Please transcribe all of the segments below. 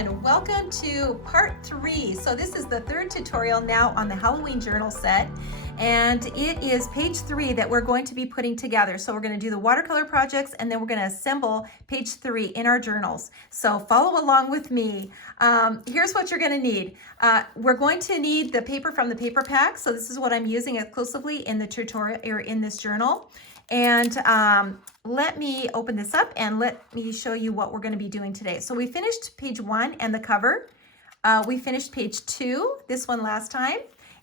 everyone, welcome to part 3. So this is the third tutorial now on the Halloween journal set, and it is page 3 that we're going to be putting together. So we're going to do the watercolor projects, and then we're going to assemble page 3 in our journals. So follow along with me. Here's what you're going to need. We're going to need the paper from the paper pack. So this is what I'm using exclusively in the tutorial or in this journal. And let me open this up and let me show you what we're going to be doing today. So we finished page 1 and the cover. We finished page 2, this one last time.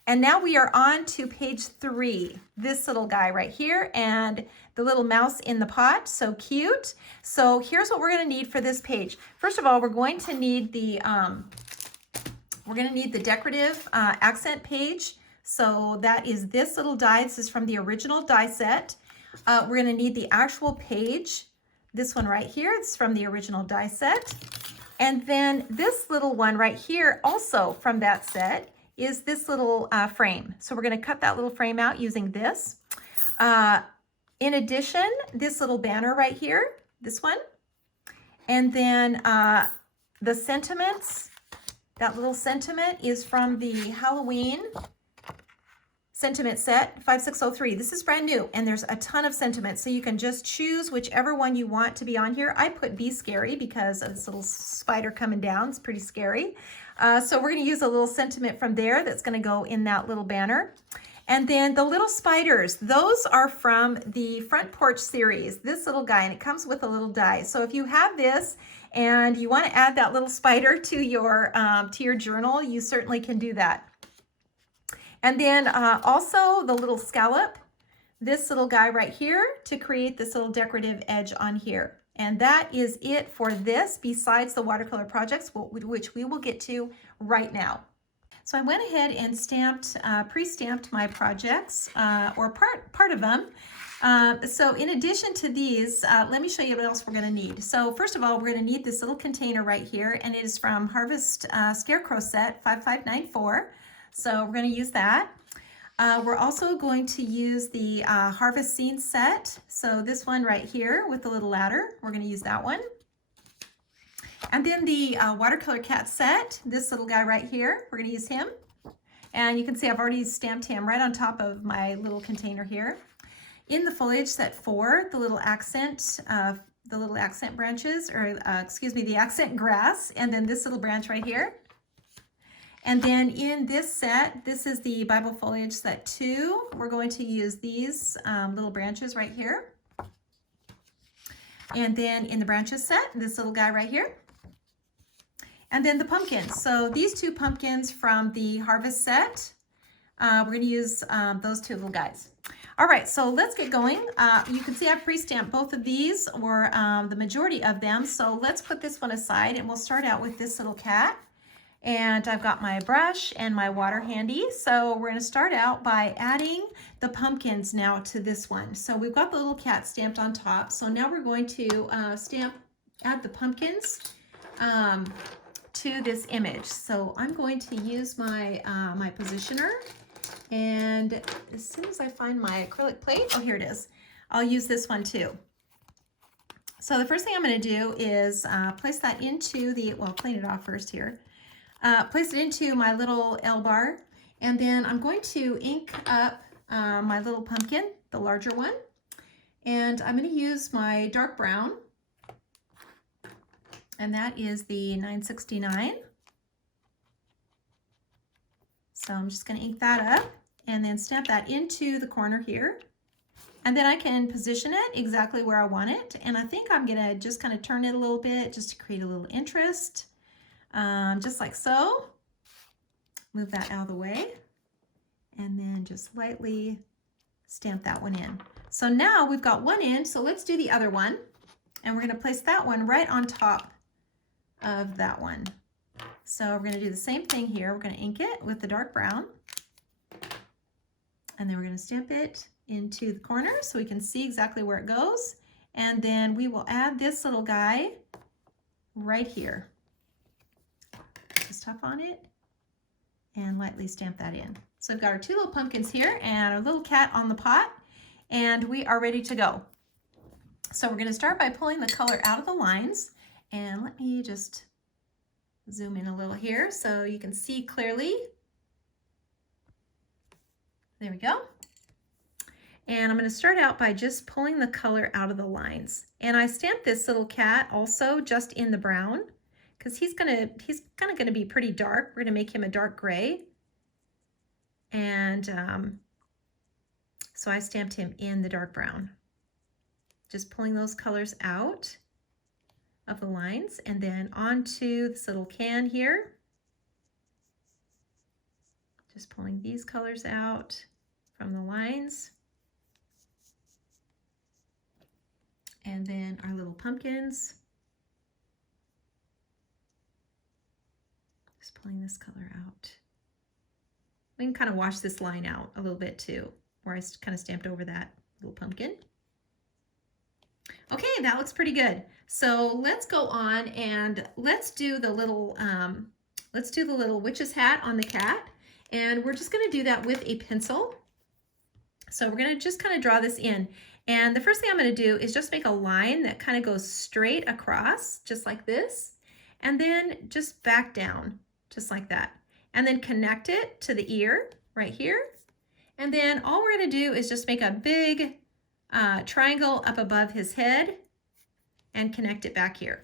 And now we are on to page 3, this little guy right here and the little mouse in the pot. So cute. So here's what we're going to need for this page. First of all, we're going to need the decorative accent page. So that is this little die. This is from the original die set. We're going to need the actual page, this one right here. It's from the original die set. And then this little one right here, also from that set, is this little frame. So we're going to cut that little frame out using this. In addition, this little banner right here, this one. And then the sentiments, that little sentiment is from the Halloween sentiment set 5603. This is brand new and there's a ton of sentiments, so you can just choose whichever one you want to be on here. I put Be Scary because of this little spider coming down. It's pretty scary. So we're going to use a little sentiment from there that's going to go in that little banner. And then the little spiders, those are from the Front Porch series, this little guy, and it comes with a little die. So if you have this and you want to add that little spider to your journal, you certainly can do that. And then also the little scallop, this little guy right here to create this little decorative edge on here. And that is it for this, besides the watercolor projects, which we will get to right now. So I went ahead and pre-stamped my projects, or part of them. So in addition to these, let me show you what else we're going to need. So first of all, we're going to need this little container right here, and it is from Harvest Scarecrow Set 5594. So we're going to use that. We're also going to use the Harvest Scene set. So this one right here with the little ladder, we're going to use that one. And then the Watercolor Cat set, this little guy right here, we're going to use him. And you can see I've already stamped him right on top of my little container here. In the Foliage set 4, the little accent branches, or excuse me, the accent grass, and then this little branch right here. And then in this set, this is the Bible Foliage set 2. We're going to use these little branches right here. And then in the branches set, this little guy right here. And then the pumpkins. So these two pumpkins from the Harvest set, we're going to use those two little guys. All right, so let's get going. You can see I've pre-stamped both of these, or the majority of them. So let's put this one aside, and we'll start out with this little cat. And I've got my brush and my water handy. So we're going to start out by adding the pumpkins now to this one. So we've got the little cat stamped on top. So now we're going to add the pumpkins to this image. So I'm going to use my my positioner, and as soon as I find my acrylic plate, oh, here it is, I'll use this one too. So the first thing I'm going to do is place that into the, well, clean it off first here. Place it into my little L bar, and then I'm going to ink up my little pumpkin, the larger one, and I'm going to use my dark brown, and that is the 969. So I'm just going to ink that up and then stamp that into the corner here, and then I can position it exactly where I want it. And I think I'm going to just kind of turn it a little bit just to create a little interest. Just like so. Move that out of the way, and then just lightly stamp that one in. So now we've got one in, so let's do the other one, and we're going to place that one right on top of that one. So we're going to do the same thing here. We're going to ink it with the dark brown, and then we're going to stamp it into the corner so we can see exactly where it goes, and then we will add this little guy right here. Just tap on it and lightly stamp that in. So we've got our two little pumpkins here and our little cat on the pot, and we are ready to go. So we're going to start by pulling the color out of the lines, and let me just Zoom in a little here so you can see clearly. There we go. And I'm going to start out by just pulling the color out of the lines. And I stamped this little cat also just in the brown because he's kind of going to be pretty dark. We're going to make him a dark gray. And so I stamped him in the dark brown. Just pulling those colors out of the lines and then onto this little can here. Just pulling these colors out from the lines. And then our little pumpkins. Just pulling this color out. We can kind of wash this line out a little bit too, where I kind of stamped over that little pumpkin. Okay, that looks pretty good. So let's go on and let's do the little witch's hat on the cat. And we're just gonna do that with a pencil. So we're gonna just kind of draw this in. And the first thing I'm gonna do is just make a line that kind of goes straight across, just like this. And then just back down, just like that. And then connect it to the ear right here. And then all we're gonna do is just make a big triangle up above his head and connect it back here.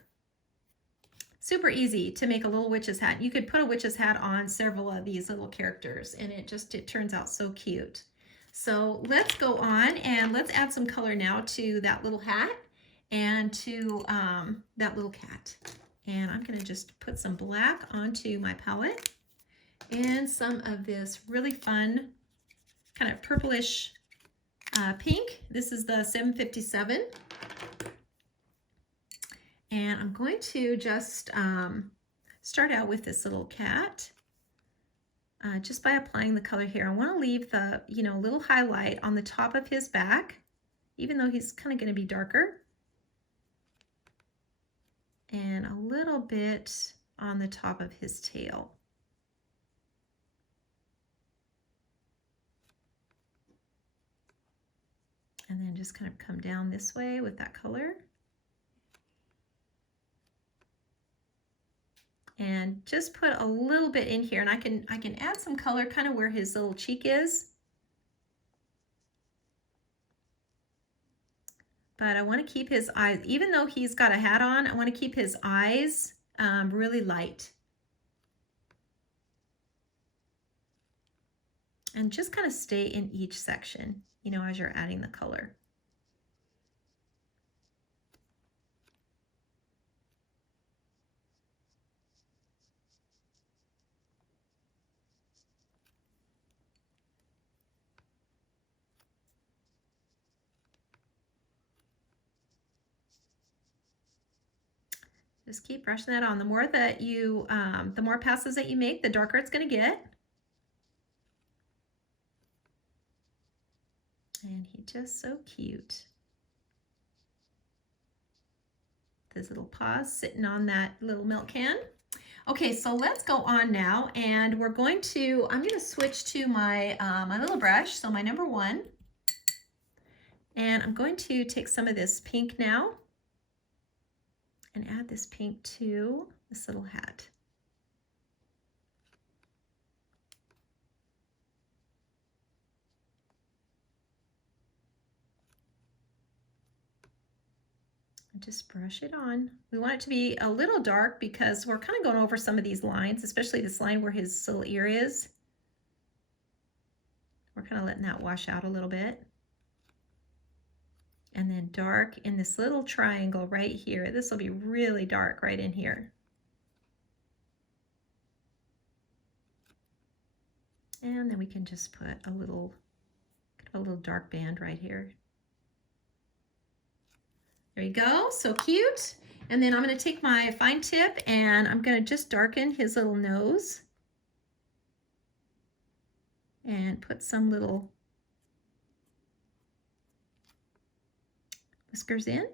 Super easy to make a little witch's hat. You could put a witch's hat on several of these little characters and it turns out so cute. So let's go on and let's add some color now to that little hat and to that little cat. And I'm gonna just put some black onto my palette and some of this really fun kind of purplish pink. This is the 757. And I'm going to just start out with this little cat just by applying the color here. I want to leave the, little highlight on the top of his back, even though he's kind of going to be darker. And a little bit on the top of his tail. And then just kind of come down this way with that color. And just put a little bit in here, and I can add some color kind of where his little cheek is. But I want to keep his eyes, even though he's got a hat on, I want to keep his eyes really light. And just kind of stay in each section, as you're adding the color. Just keep brushing that on. The more that you, the more passes that you make, the darker it's going to get. And he's just so cute. His little paws sitting on that little milk can. Okay, so let's go on now, and I'm going to switch to my, my little brush, so my number 1. And I'm going to take some of this pink now and add this pink to this little hat. Just brush it on. We want it to be a little dark because we're kind of going over some of these lines, especially this line where his little ear is. We're kind of letting that wash out a little bit. And then dark in this little triangle right here. This will be really dark right in here. And then we can just put a little dark band right here. There you go, so cute. And then I'm going to take my fine tip and I'm going to just darken his little nose and put some little whiskers in.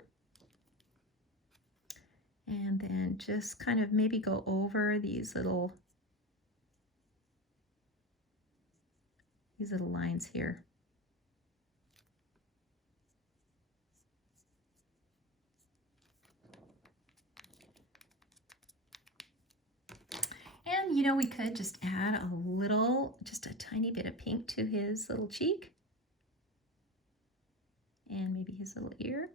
And then just kind of maybe go over these little lines here. And, you know, we could just add a little, just a tiny bit of pink to his little cheek. And maybe his little ear.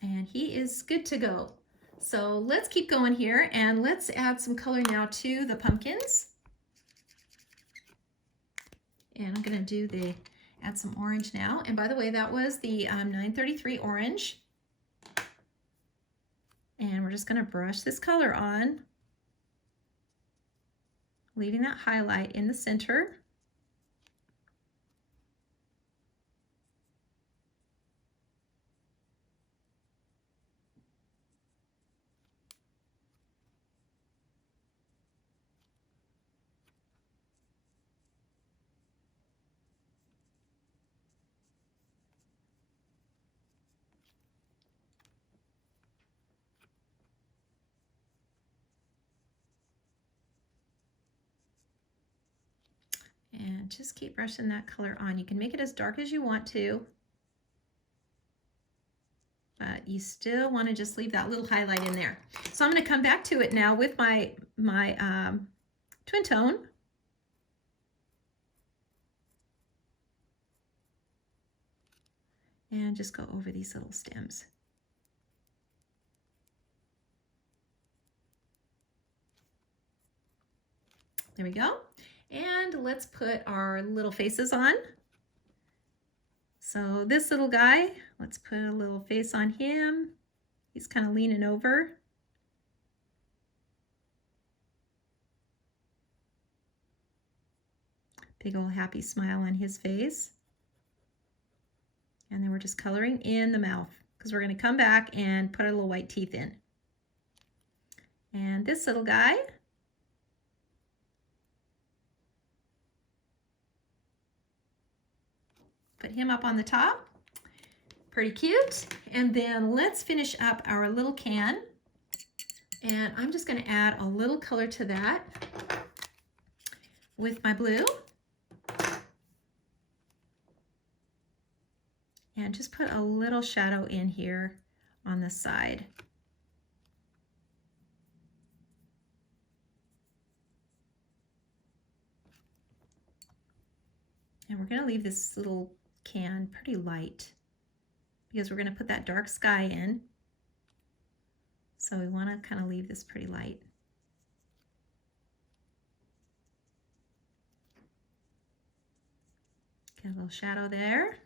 And he is good to go. So let's keep going here and let's add some color now to the pumpkins. And I'm gonna add some orange now. And by the way, that was the 933 orange. And we're just gonna brush this color on, leaving that highlight in the center. And just keep brushing that color on. You can make it as dark as you want to, but you still want to just leave that little highlight in there. So I'm going to come back to it now with my twin tone. And just go over these little stems. There we go. And let's put our little faces on. So this little guy, let's put a little face on him. He's kind of leaning over. Big old happy smile on his face. And then we're just coloring in the mouth because we're going to come back and put our little white teeth in. And this little guy, put him up on the top. Pretty cute. And then let's finish up our little can. And I'm just going to add a little color to that with my blue. And just put a little shadow in here on the side. And we're going to leave this little can pretty light because we're going to put that dark sky in. So we want to kind of leave this pretty light. Get a little shadow there.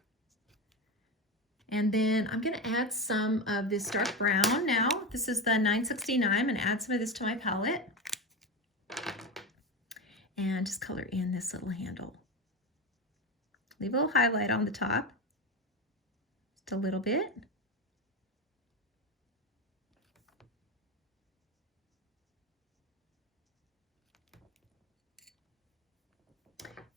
And then I'm going to add some of this dark brown now. This is the 969. I'm going to add some of this to my palette. And just color in this little handle. Leave a little highlight on the top. Just a little bit.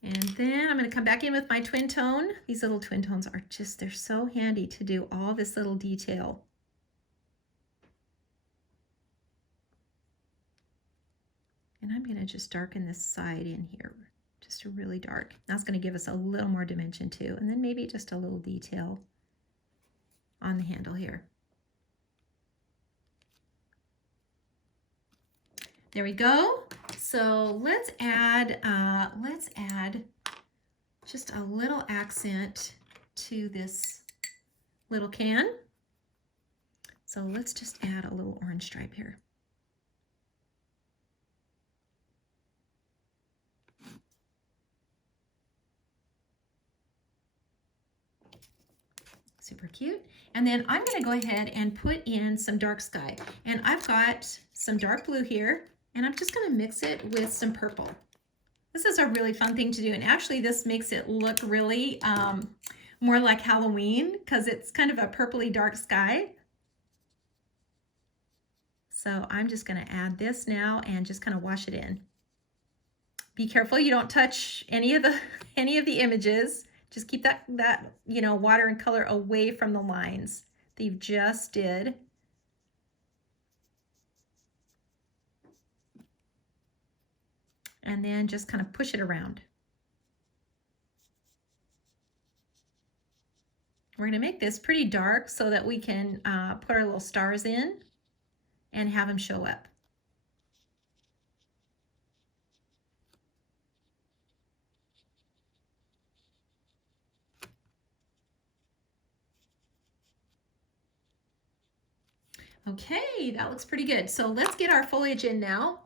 And then I'm going to come back in with my twin tone. These little twin tones are just, they're so handy to do all this little detail. And I'm going to just darken this side in here, just really dark. That's going to give us a little more dimension too. And then maybe just a little detail on the handle here. There we go. So let's add just a little accent to this little can. So let's just add a little orange stripe here. Super cute. And then I'm going to go ahead and put in some dark sky. And I've got some dark blue here. And I'm just going to mix it with some purple. This is a really fun thing to do. And actually this makes it look really more like Halloween because it's kind of a purpley dark sky. So I'm just going to add this now and just kind of wash it in. Be careful you don't touch any of the images. Just keep that water and color away from the lines that you just did. And then just kind of push it around. We're going to make this pretty dark so that we can put our little stars in. and have them show up. Okay, that looks pretty good. So let's get our foliage in now.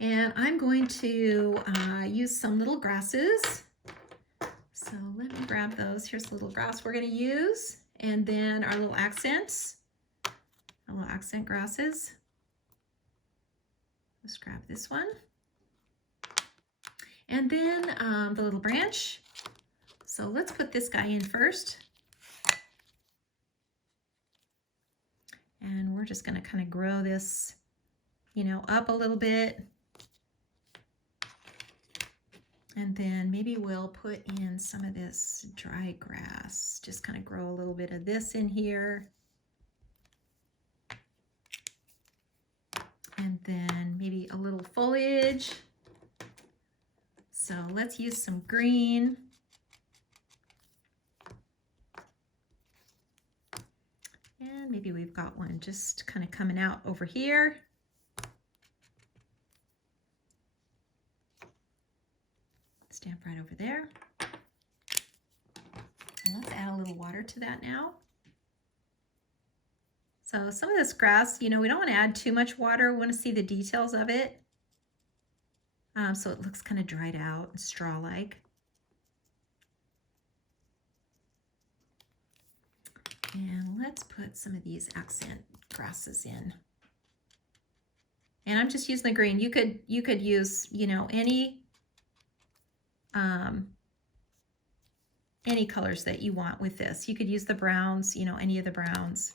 And I'm going to use some little grasses. So let me grab those. Here's the little grass we're going to use. And then our little accents, our little accent grasses. Let's grab this one. And then the little branch. So let's put this guy in first. And we're just going to kind of grow this, you know, up a little bit. And then maybe we'll put in some of this dry grass. Just kind of grow a little bit of this in here. And then maybe a little foliage. So let's use some green. And maybe we've got one just kind of coming out over here. Stamp right over there. And let's add a little water to that now. So some of this grass, you know, we don't want to add too much water. We want to see the details of it. So it looks kind of dried out and straw-like. And let's put some of these accent grasses in. And I'm just using the green. You could use, you know, any colors that you want with this. You could use the browns, you know, any of the browns.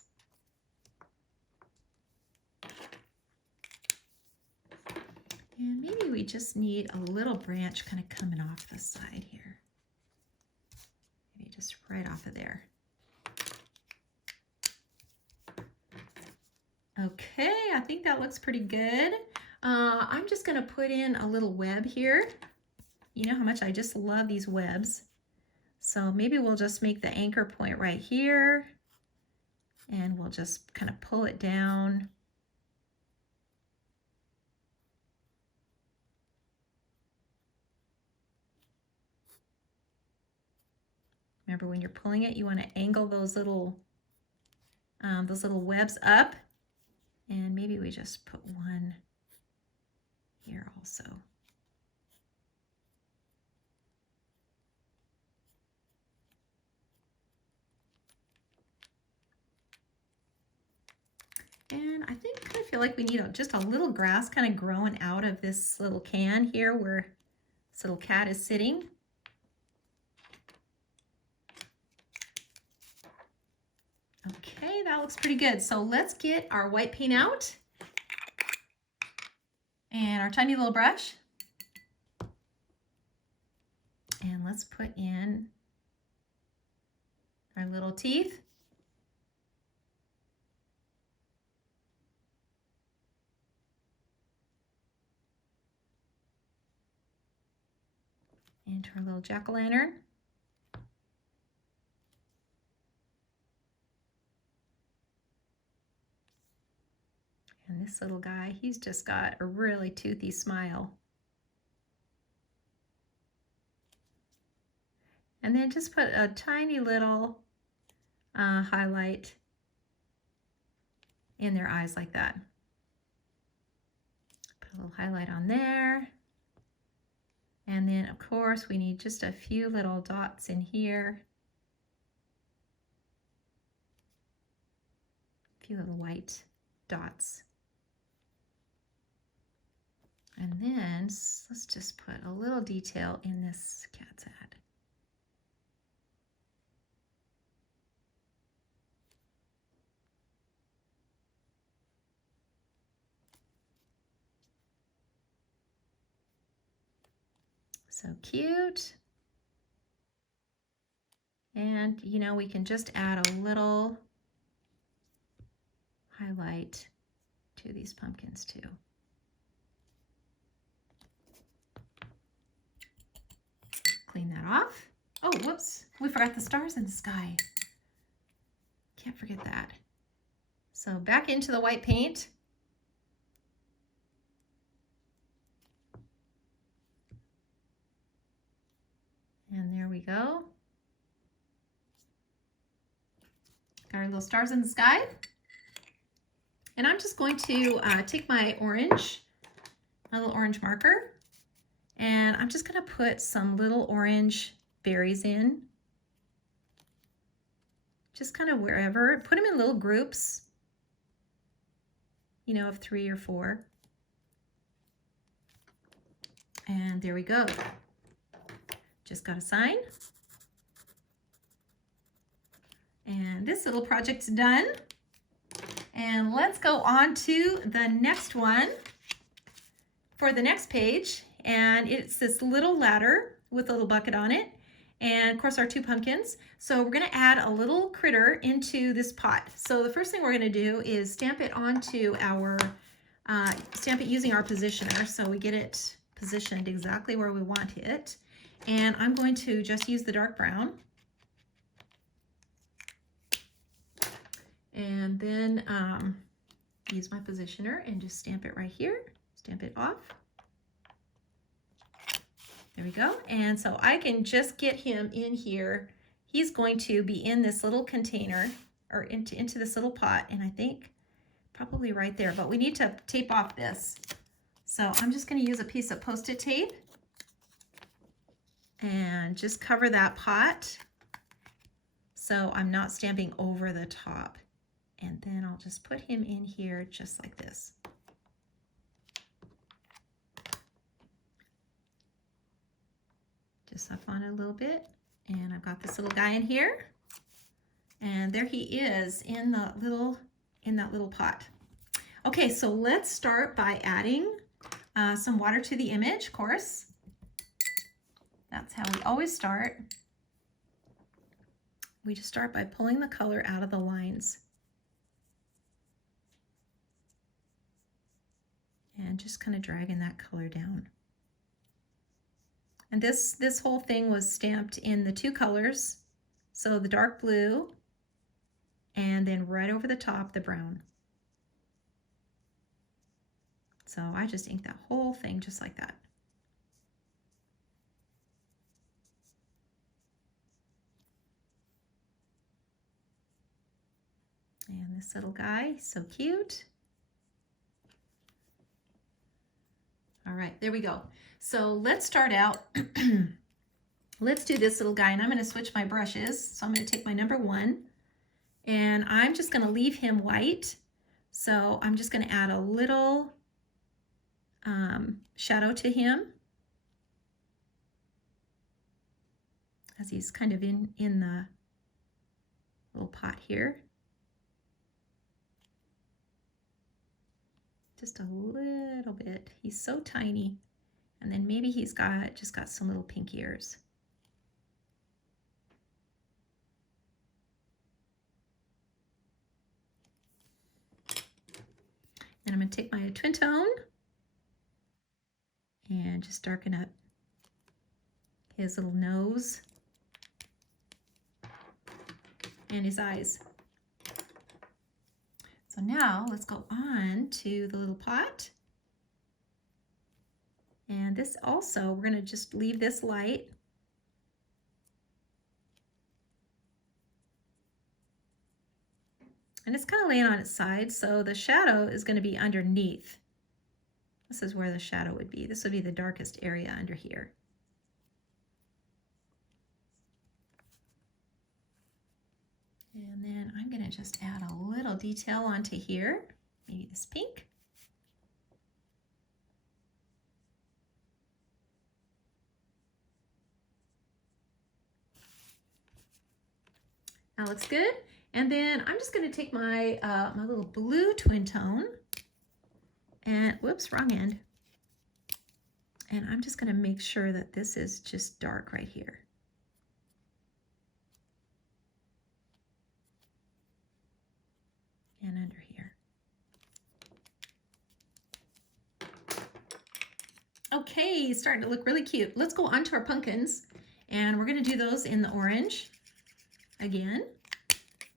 And maybe we just need a little branch kind of coming off the side here. Maybe just right off of there. Okay, I think that looks pretty good. I'm just going to put in a little web here. You know how much I just love these webs. So maybe we'll just make the anchor point right here. And we'll just kind of pull it down. Remember, when you're pulling it, you want to angle those little webs up. And maybe we just put one here also. And I feel like we need just a little grass kind of growing out of this little can here where this little cat is sitting. Okay, that looks pretty good. So let's get our white paint out and our tiny little brush. And let's put in our little teeth. Into our little jack-o'-lantern. And this little guy, he's just got a really toothy smile. And then just put a tiny little highlight in their eyes like that. Put a little highlight on there. And then, of course, we need just a few little dots in here. A few little white dots. And then let's just put a little detail in this cat's head. So cute. And, you know, we can just add a little highlight to these pumpkins too. Clean that off. Oh, whoops. We forgot the stars in the sky. Can't forget that. So back into the white paint. And there we go. Got our little stars in the sky. And I'm just going to take my little orange marker, and I'm just going to put some little orange berries in. Just kind of wherever. Put them in little groups, you know, of 3 or 4. And there we go. Just got a sign. And this little project's done. And let's go on to the next one for the next page. And it's this little ladder with a little bucket on it. And of course our 2 pumpkins. So we're gonna add a little critter into this pot. So the first thing we're gonna do is stamp it onto our, stamp it using our positioner so we get it positioned exactly where we want it. And I'm going to just use the dark brown. And then use my positioner and just stamp it right here. Stamp it off. There we go. And so I can just get him in here. He's going to be in this little container or into this little pot. And I think probably right there, but we need to tape off this. So I'm just going to use a piece of Post-it tape and just cover that pot so I'm not stamping over the top. And then I'll just put him in here just like this. Just up on it a little bit. And I've got this little guy in here. And there he is in that little pot. Okay, so let's start by adding some water to the image, of course. That's how we always start. We just start by pulling the color out of the lines. And just kind of dragging that color down. And this whole thing was stamped in the 2 colors. So the dark blue and then right over the top, the brown. So I just inked that whole thing just like that. And this little guy, so cute. All right, there we go. So let's start out. Let's do this little guy, and I'm going to switch my brushes. So I'm going to take my number 1, and I'm just going to leave him white. So I'm just going to add a little shadow to him as he's kind of in the little pot here. Just a little bit. He's so tiny. And then maybe he's just got some little pink ears. And I'm going to take my twin tone and just darken up his little nose and his eyes. So now let's go on to the little pot. And this also, we're going to just leave this light. And it's kind of laying on its side, so the shadow is going to be underneath. This is where the shadow would be. This would be the darkest area under here. And then I'm going to just add a little detail onto here, maybe this pink. That looks good. And then I'm just going to take my my little blue twin tone and, whoops, wrong end. And I'm just going to make sure that this is just dark right here. And under here. Okay, starting to look really cute. Let's go on to our pumpkins, and we're going to do those in the orange again.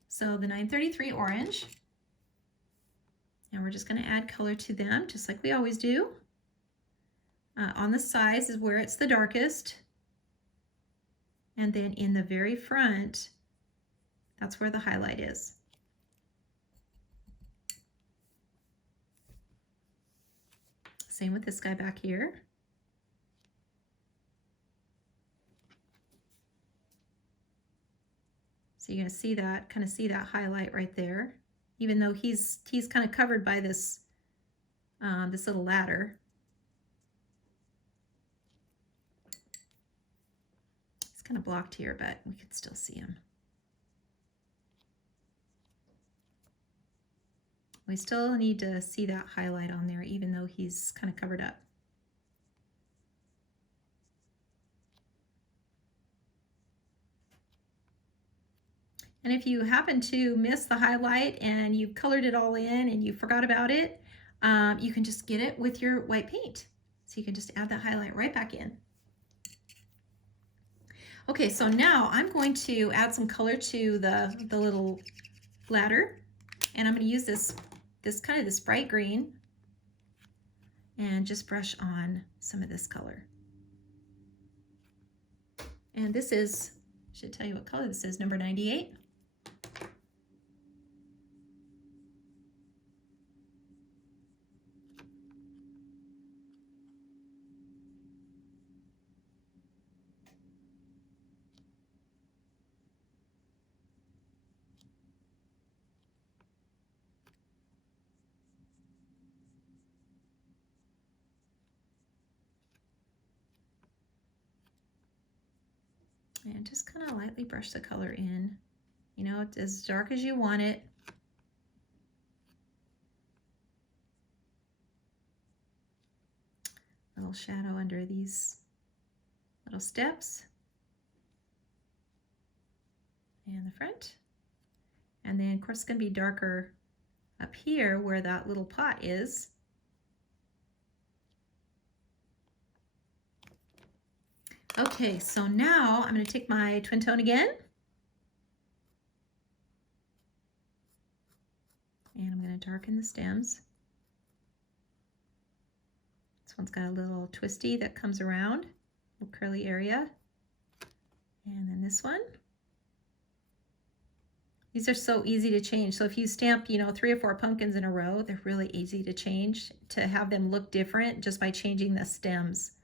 So the 933 orange, And we're just going to add color to them, just like we always do. On the sides is where it's the darkest. And then in the very front, that's where the highlight is. Same with this guy back here. So you're going to see that, kind of see that highlight right there, even though he's kind of covered by this this little ladder. It's kind of blocked here, but we can still see him. We still need to see that highlight on there, even though he's kind of covered up. And if you happen to miss the highlight and you've colored it all in and you forgot about it, you can just get it with your white paint. So you can just add that highlight right back in. Okay, so now I'm going to add some color to the little ladder, and I'm going to use this kind of this bright green and just brush on some of this color. And this is, I should tell you what color this is, number 98. And just kind of lightly brush the color in. You know, it's as dark as you want it. Little shadow under these little steps. And the front. And then, of course, it's going to be darker up here where that little pot is. Okay, so now I'm going to take my twin tone again. And I'm going to darken the stems. This one's got a little twisty that comes around, a little curly area. And then this one. These are so easy to change. So if you stamp, you know, 3 or 4 pumpkins in a row, they're really easy to change, to have them look different just by changing the stems.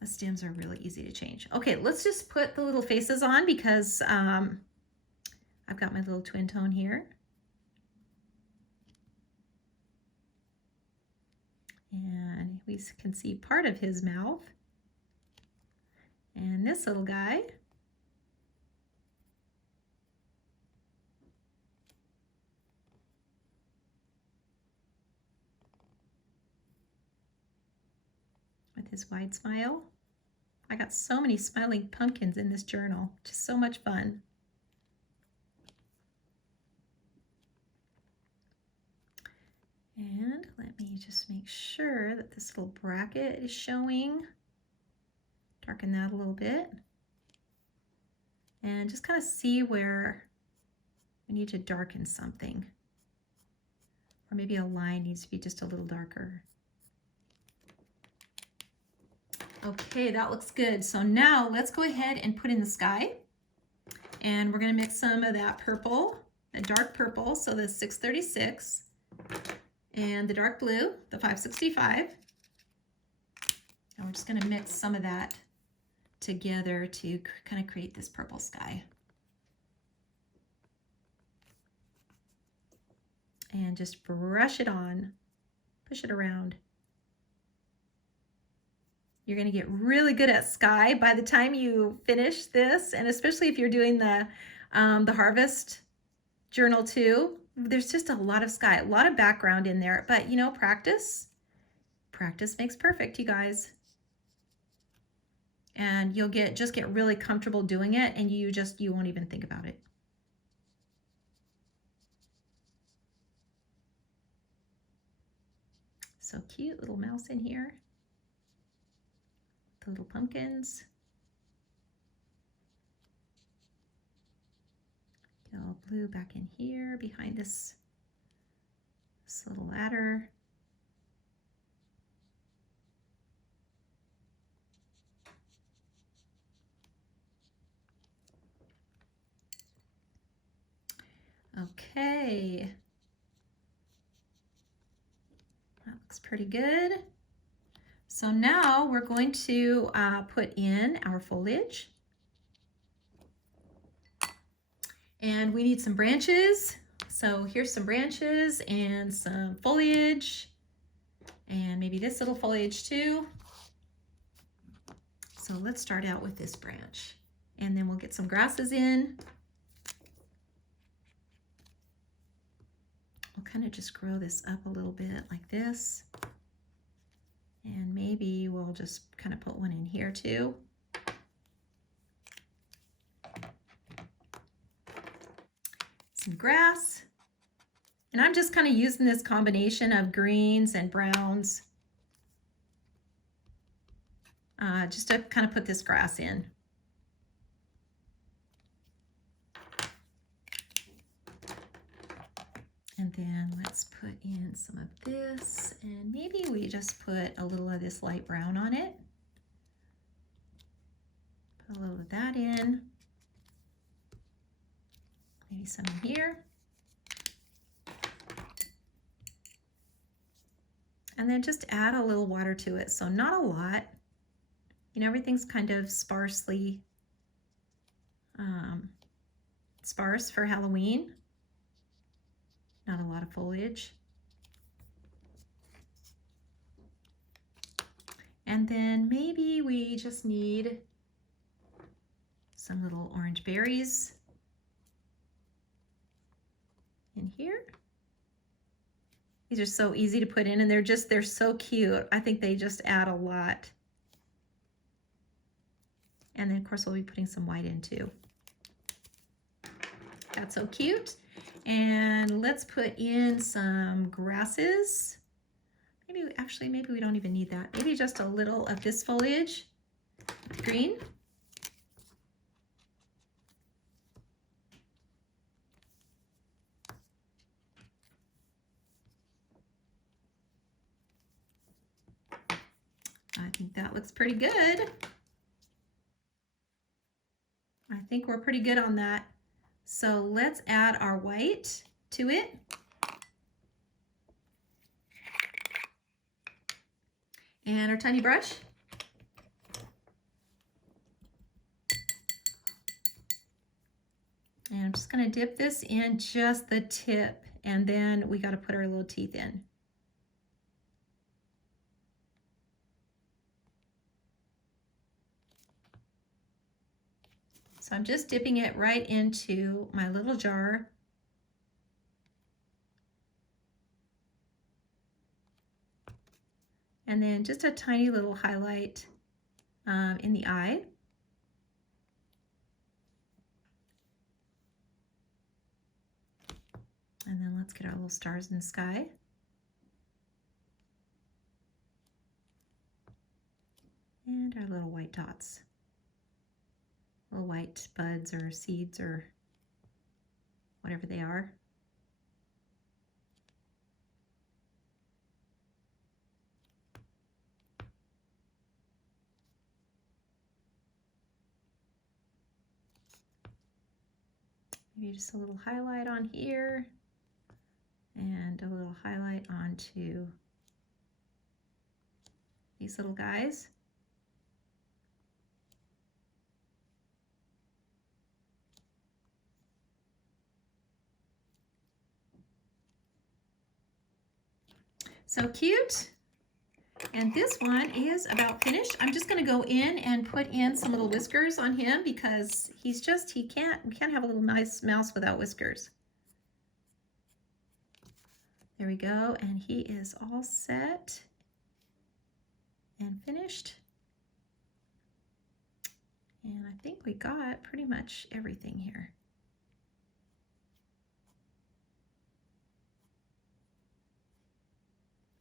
The stems are really easy to change. Okay, let's just put the little faces on because I've got my little twin tone here. And we can see part of his mouth. And this little guy. With his wide smile. I got so many smiling pumpkins in this journal. Just so much fun. And let me just make sure that this little bracket is showing. Darken that a little bit. And just kind of see where we need to darken something. Or maybe a line needs to be just a little darker. Okay, that looks good. So now let's go ahead and put in the sky. And we're going to mix some of that purple, the dark purple, so the 636, and the dark blue, the 565. And we're just going to mix some of that together to kind of create this purple sky. And just brush it on, push it around. You're going to get really good at sky by the time you finish this, and especially if you're doing the harvest journal too. There's just a lot of sky, a lot of background in there, but you know, practice makes perfect, you guys. And you'll just get really comfortable doing it, and you won't even think about it. So cute, little mouse in here. The little pumpkins. Get all blue back in here behind this this little ladder. Okay. That looks pretty good. So now we're going to put in our foliage. And we need some branches. So here's some branches and some foliage. And maybe this little foliage too. So let's start out with this branch. And then we'll get some grasses in. We'll kind of just grow this up a little bit like this. And maybe we'll just kind of put one in here too. Some grass. And I'm just kind of using this combination of greens and browns just to kind of put this grass in. And then let's put in some of this, and maybe we just put a little of this light brown on it. Put a little of that in. Maybe some in here. And then just add a little water to it. So not a lot. You know, everything's kind of sparsely sparse for Halloween. Not a lot of foliage. And then maybe we just need some little orange berries in here. These are so easy to put in, and they're so cute. I think they just add a lot. And then of course we'll be putting some white in too. That's so cute. And let's put in some grasses. Maybe we don't even need that. Maybe just a little of this foliage, green. I think that looks pretty good. I think we're pretty good on that. So let's add our white to it. And our tiny brush. And I'm just going to dip this in just the tip, and then we got to put our little teeth in. So I'm just dipping it right into my little jar. And then just a tiny little highlight in the eye. And then let's get our little stars in the sky. And our little white dots. Little white buds or seeds or whatever they are. Maybe just a little highlight on here and a little highlight onto these little guys. So cute. And this one is about finished. I'm just going to go in and put in some little whiskers on him because we can't have a little nice mouse without whiskers. There we go. And he is all set and finished. And I think we got pretty much everything here.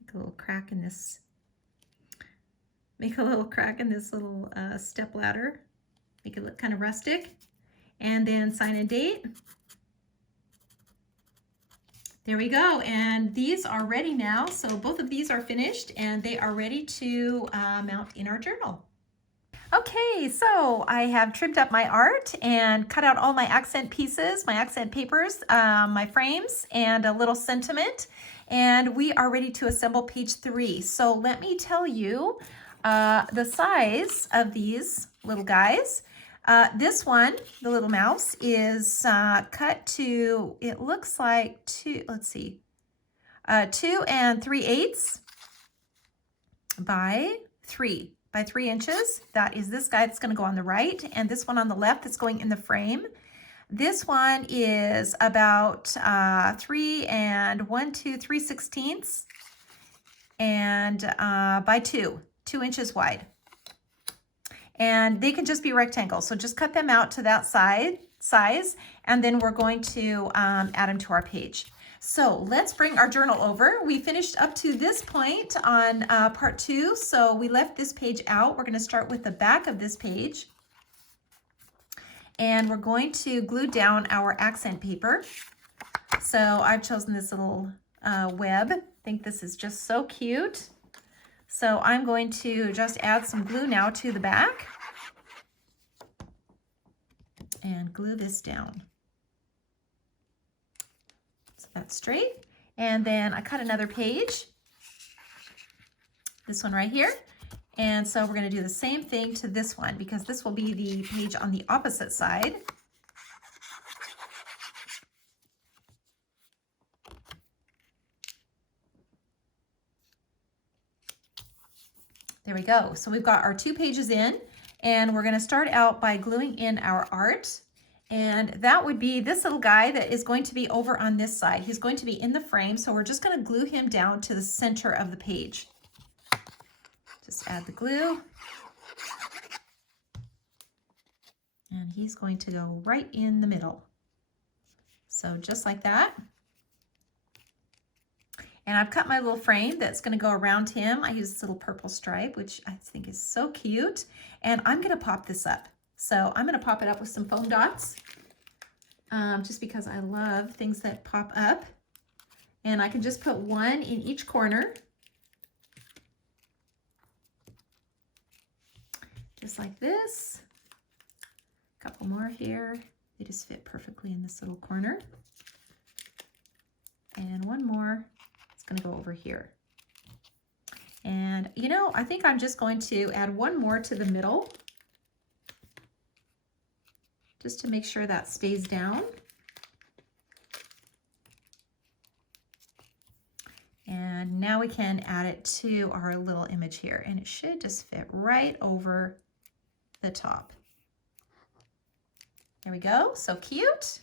Make a little crack in this. Make a little crack in this little step ladder. Make it look kind of rustic. And then sign and date. There we go, and these are ready now. So both of these are finished and they are ready to mount in our journal. Okay, so I have trimmed up my art and cut out all my accent pieces, my accent papers, my frames, and a little sentiment, and we are ready to assemble page 3. So let me tell you the size of these little guys. This one, the little mouse, is cut to, it looks like 2 3/8 by 3 inches. That is this guy that's going to go on the right, and this one on the left that's going in the frame. This one is about 3 and by 2 inches wide. And they can just be rectangles. So just cut them out to that size, and then we're going to add them to our page. So let's bring our journal over. We finished up to this point on part 2. So we left this page out. We're going to start with the back of this page. And we're going to glue down our accent paper. So I've chosen this little web. I think this is just so cute. So I'm going to just add some glue now to the back and glue this down. So that's straight. And then I cut another page, this one right here. And so we're going to do the same thing to this one because this will be the page on the opposite side. There we go. So we've got our 2 pages in, and we're going to start out by gluing in our art. And that would be this little guy that is going to be over on this side. He's going to be in the frame, so we're just going to glue him down to the center of the page. Just add the glue. And he's going to go right in the middle. So just like that. And I've cut my little frame that's going to go around him. I use this little purple stripe, which I think is so cute. And I'm going to pop this up. So I'm going to pop it up with some foam dots, just because I love things that pop up. And I can just put one in each corner. Just like this. A couple more here. They just fit perfectly in this little corner. And one more. Going to go over here. And you know, I think I'm just going to add one more to the middle just to make sure that stays down. And now we can add it to our little image here, and it should just fit right over the top. There we go. So cute.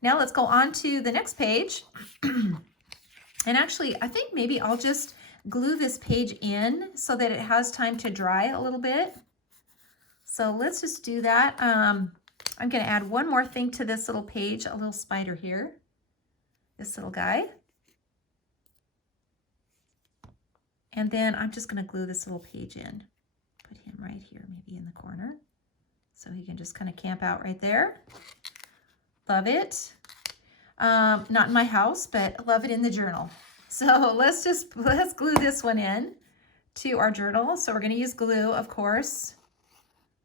Now let's go on to the next page. And actually, I think maybe I'll just glue this page in so that it has time to dry a little bit. So let's just do that. I'm going to add one more thing to this little page, a little spider here, this little guy. And then I'm just going to glue this little page in. Put him right here, maybe in the corner. So he can just kind of camp out right there. Love it. Not in my house, but love it in the journal. So let's glue this one in to our journal. So we're going to use glue, of course.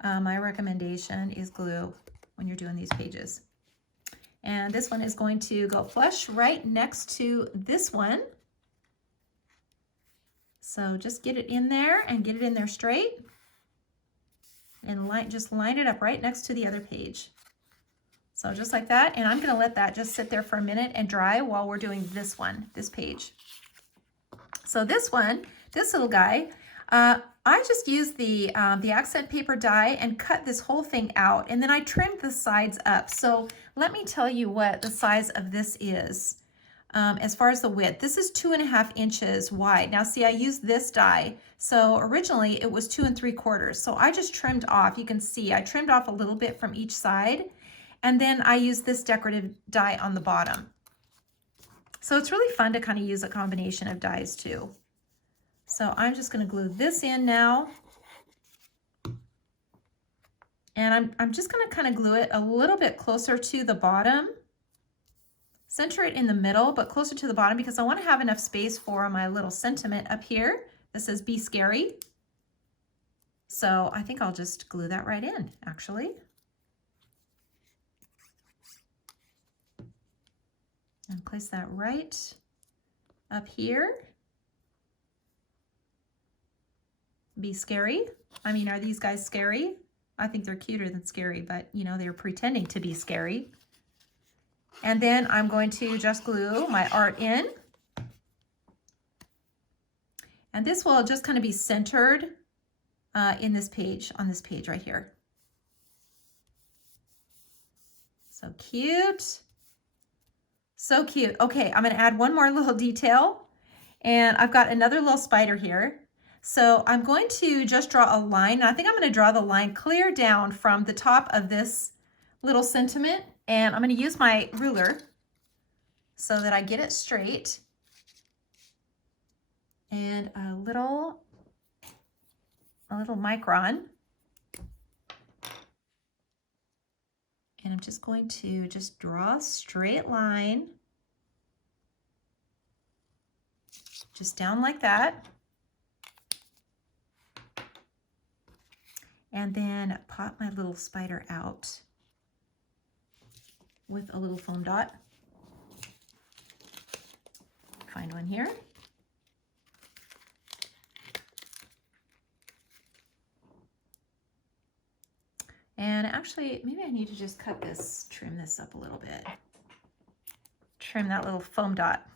My recommendation is glue when you're doing these pages. And this one is going to go flush right next to this one. So just get it in there and get it in there straight. And just line it up right next to the other page. So just like that, and I'm going to let that just sit there for a minute and dry while we're doing this one, this page. So this one, this little guy, I just used the accent paper die and cut this whole thing out, and then I trimmed the sides up. So let me tell you what the size of this is as far as the width. This is 2.5 inches wide. Now see, I used this die. So originally it was 2 3/4. So I just trimmed off, you can see, I trimmed off a little bit from each side. And then I use this decorative die on the bottom. So it's really fun to kind of use a combination of dies too. So I'm just going to glue this in now. And I'm just going to kind of glue it a little bit closer to the bottom Center it in the middle, but closer to the bottom because I want to have enough space for my little sentiment up here. This says be scary. So I think I'll just glue that right in, actually. And place that right up here. Be scary. I mean, are these guys scary? I think they're cuter than scary, but you know, they're pretending to be scary. And then I'm going to just glue my art in. And this will just kind of be centered in this page, on this page right here. So cute. So cute. Okay, I'm going to add one more little detail. And I've got another little spider here. So I'm going to just draw a line. I think I'm going to draw the line clear down from the top of this little sentiment. And I'm going to use my ruler so that I get it straight. And a little micron. And I'm just going to just draw a straight line. Just down like that. And then pop my little spider out with a little foam dot. Find one here. And actually, maybe I need to just cut this, trim this up a little bit. Trim that little foam dot.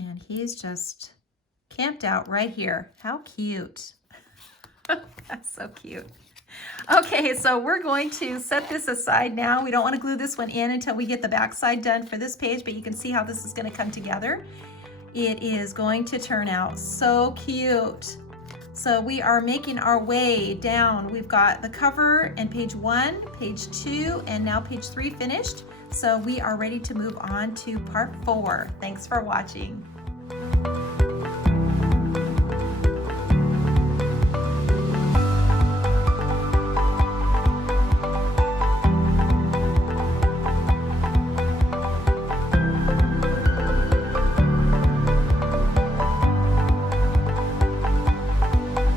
And he's just camped out right here. How cute. That's so cute. Okay, so we're going to set this aside now. We don't want to glue this one in until we get the back side done for this page, but you can see how this is going to come together. It is going to turn out so cute. So we are making our way down. We've got the cover and page 1, page 2, and now page 3 finished. So we are ready to move on to part 4. Thanks for watching.